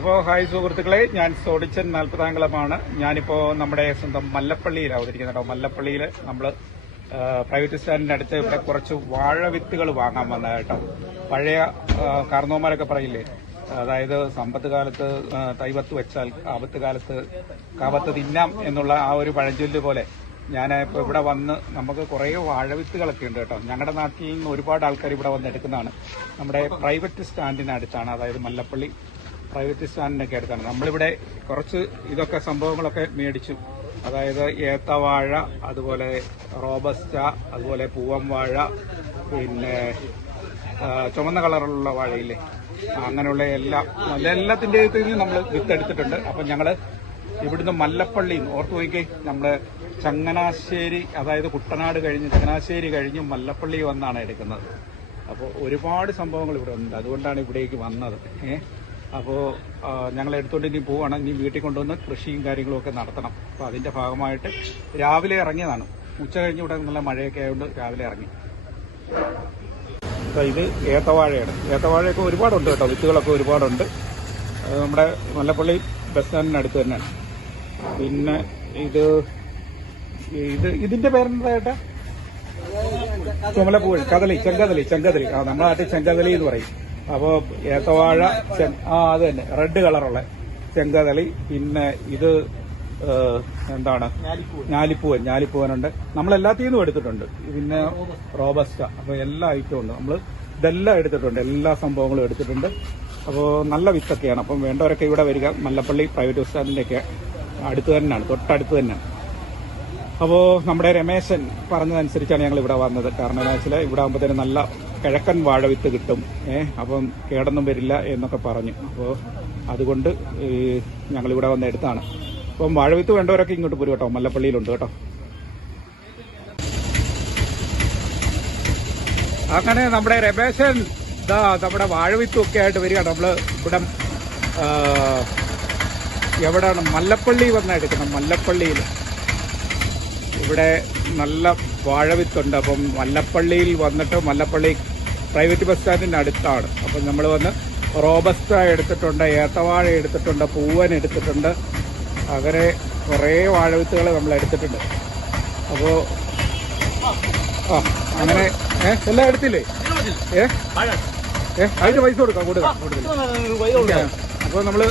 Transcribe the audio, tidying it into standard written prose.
അപ്പോൾ ഹായ് സുഹൃത്തുക്കളെ, ഞാൻ സോഡിച്ചൻ 40 ഞാനിപ്പോൾ നമ്മുടെ സ്വന്തം മല്ലപ്പള്ളിയിൽ അവതരിക്കുന്നത് കേട്ടോ. മല്ലപ്പള്ളിയിൽ നമ്മൾ പ്രൈവറ്റ് സ്റ്റാൻഡിന്റെ അടുത്ത് ഇവിടെ കുറച്ച് വാഴവിത്തുകൾ വാങ്ങാൻ വന്നത് കേട്ടോ. പഴയ കാർന്നോമാരൊക്കെ പറയില്ലേ, അതായത് സമ്പത്ത് കാലത്ത് തൈവത്ത് വെച്ചാൽ ആപത്ത് കാലത്ത് കാവത്ത് തിന്നാം എന്നുള്ള ആ ഒരു പഴഞ്ചൊല്ല് പോലെ ഞാൻ ഇപ്പോൾ ഇവിടെ വന്ന് നമുക്ക് കുറേ വാഴവിത്തുകളൊക്കെ ഉണ്ട് കേട്ടോ. ഞങ്ങളുടെ നാട്ടിൽ നിന്ന് ഒരുപാട് ആൾക്കാർ ഇവിടെ വന്ന് എടുക്കുന്നതാണ്. നമ്മുടെ പ്രൈവറ്റ് സ്റ്റാൻഡിനടുത്താണ്, അതായത് മല്ലപ്പള്ളി പ്രൈവറ്റ് സ്റ്റാൻഡിനൊക്കെ അടുത്താണ്. നമ്മളിവിടെ കുറച്ച് ഇതൊക്കെ സംഭവങ്ങളൊക്കെ മേടിച്ചു. അതായത് ഏത്തവാഴ, അതുപോലെ റോബസ്റ്റ, അതുപോലെ പൂവൻ വാഴ, പിന്നെ ചുമന്ന കളറിലുള്ള വാഴയില്ലേ, അങ്ങനെയുള്ള എല്ലാത്തിൻ്റെയും നമ്മൾ വിത്തെടുത്തിട്ടുണ്ട്. അപ്പം ഞങ്ങൾ ഇവിടുന്ന് മല്ലപ്പള്ളിയിൽ നിന്ന് ഓർത്ത് നോക്കി, നമ്മൾ ചങ്ങനാശ്ശേരി, അതായത് കുട്ടനാട് കഴിഞ്ഞ് ചങ്ങനാശ്ശേരി കഴിഞ്ഞ് മല്ലപ്പള്ളി വന്നാണ് എടുക്കുന്നത്. അപ്പോൾ ഒരുപാട് സംഭവങ്ങൾ ഇവിടെ ഉണ്ട്, അതുകൊണ്ടാണ് ഇവിടേക്ക് വന്നത്. അപ്പോൾ ഞങ്ങൾ എടുത്തുകൊണ്ട് ഇനി പോവുകയാണ്. ഇനി വീട്ടിൽ കൊണ്ടുവന്ന് കൃഷിയും കാര്യങ്ങളും ഒക്കെ നടത്തണം. അപ്പോൾ അതിൻ്റെ ഭാഗമായിട്ട് രാവിലെ ഇറങ്ങിയതാണ്. ഉച്ച കഴിഞ്ഞ് ഇവിടെ നല്ല മഴയൊക്കെ ആയതുകൊണ്ട് രാവിലെ ഇറങ്ങി. ഇത് ഏത്തവാഴയാണ്. ഏത്തവാഴയൊക്കെ ഒരുപാടുണ്ട് കേട്ടോ, വിത്തുകളൊക്കെ ഒരുപാടുണ്ട്. നമ്മുടെ മല്ലപ്പള്ളി ബസ് സ്റ്റാൻഡിനടുത്ത് തന്നെയാണ്. പിന്നെ ഇതിന്റെ പേരെന്താ? ചുമലപ്പൂഴ്, ചെങ്കദളി. നമ്മുടെ നാട്ടിൽ ചെങ്കദളി എന്ന് പറയും. അപ്പോൾ ഏത്തവാഴ, അത് തന്നെ റെഡ് കളറുള്ള ചെങ്കദളി. പിന്നെ ഇത് എന്താണ്, ഞാലിപ്പൂവനുണ്ട്. നമ്മളെല്ലാത്തിൽ നിന്നും എടുത്തിട്ടുണ്ട്. പിന്നെ റോബസ്റ്റ. അപ്പോൾ എല്ലാ ഐറ്റവും ഉണ്ട്. നമ്മൾ ഇതെല്ലാം എടുത്തിട്ടുണ്ട്, എല്ലാ സംഭവങ്ങളും എടുത്തിട്ടുണ്ട്. അപ്പോൾ നല്ല വിത്തൊക്കെയാണ്. അപ്പം വേണ്ടവരൊക്കെ ഇവിടെ വരിക. മല്ലപ്പള്ളി പ്രൈവറ്റ് ബസ് സ്റ്റാൻഡിൻ്റെയൊക്കെ അടുത്ത് തന്നെയാണ്, തൊട്ടടുത്ത് തന്നെയാണ്. അപ്പോൾ നമ്മുടെ രമേശൻ പറഞ്ഞതനുസരിച്ചാണ് ഞങ്ങൾ ഇവിടെ വന്നത്. കാരണം എന്താ വെച്ചാൽ ഇവിടെ ആകുമ്പോഴത്തേനും നല്ല കിഴക്കൻ വാഴവിത്ത് കിട്ടും, അപ്പം കേടൊന്നും വരില്ല എന്നൊക്കെ പറഞ്ഞു. അപ്പോൾ അതുകൊണ്ട് ഞങ്ങളിവിടെ വന്ന് എടുത്താണ്. അപ്പം വാഴവിത്ത് വേണ്ടവരൊക്കെ ഇങ്ങോട്ട് പോരും കേട്ടോ, മല്ലപ്പള്ളിയിലുണ്ട് കേട്ടോ. അങ്ങനെ നമ്മുടെ രമേശൻ നമ്മുടെ വാഴവിത്തും ഒക്കെ ആയിട്ട് വരികയാണ്. നമ്മൾ ഇവിടെ എവിടെയാണ്, മല്ലപ്പള്ളി വന്നാൽ എടുക്കണം. മല്ലപ്പള്ളിയിൽ ഇവിടെ നല്ല വാഴവിത്തുണ്ട്. അപ്പം മല്ലപ്പള്ളിയിൽ വന്നിട്ട്, മല്ലപ്പള്ളി പ്രൈവറ്റ് ബസ് സ്റ്റാൻഡിൻ്റെ അടുത്താണ്. അപ്പം നമ്മൾ വന്ന് റോബസ്റ്റ എടുത്തിട്ടുണ്ട്, ഏത്തവാഴ എടുത്തിട്ടുണ്ട്, പൂവൻ എടുത്തിട്ടുണ്ട്. അങ്ങനെ കുറേ വാഴവിത്തുകൾ നമ്മൾ എടുത്തിട്ടുണ്ട്. അപ്പോൾ അങ്ങനെ എല്ലാം എടുത്തില്ലേ? അതിന് പൈസ കൊടുക്കാം, കൂടുതൽ. അപ്പോൾ നമ്മൾ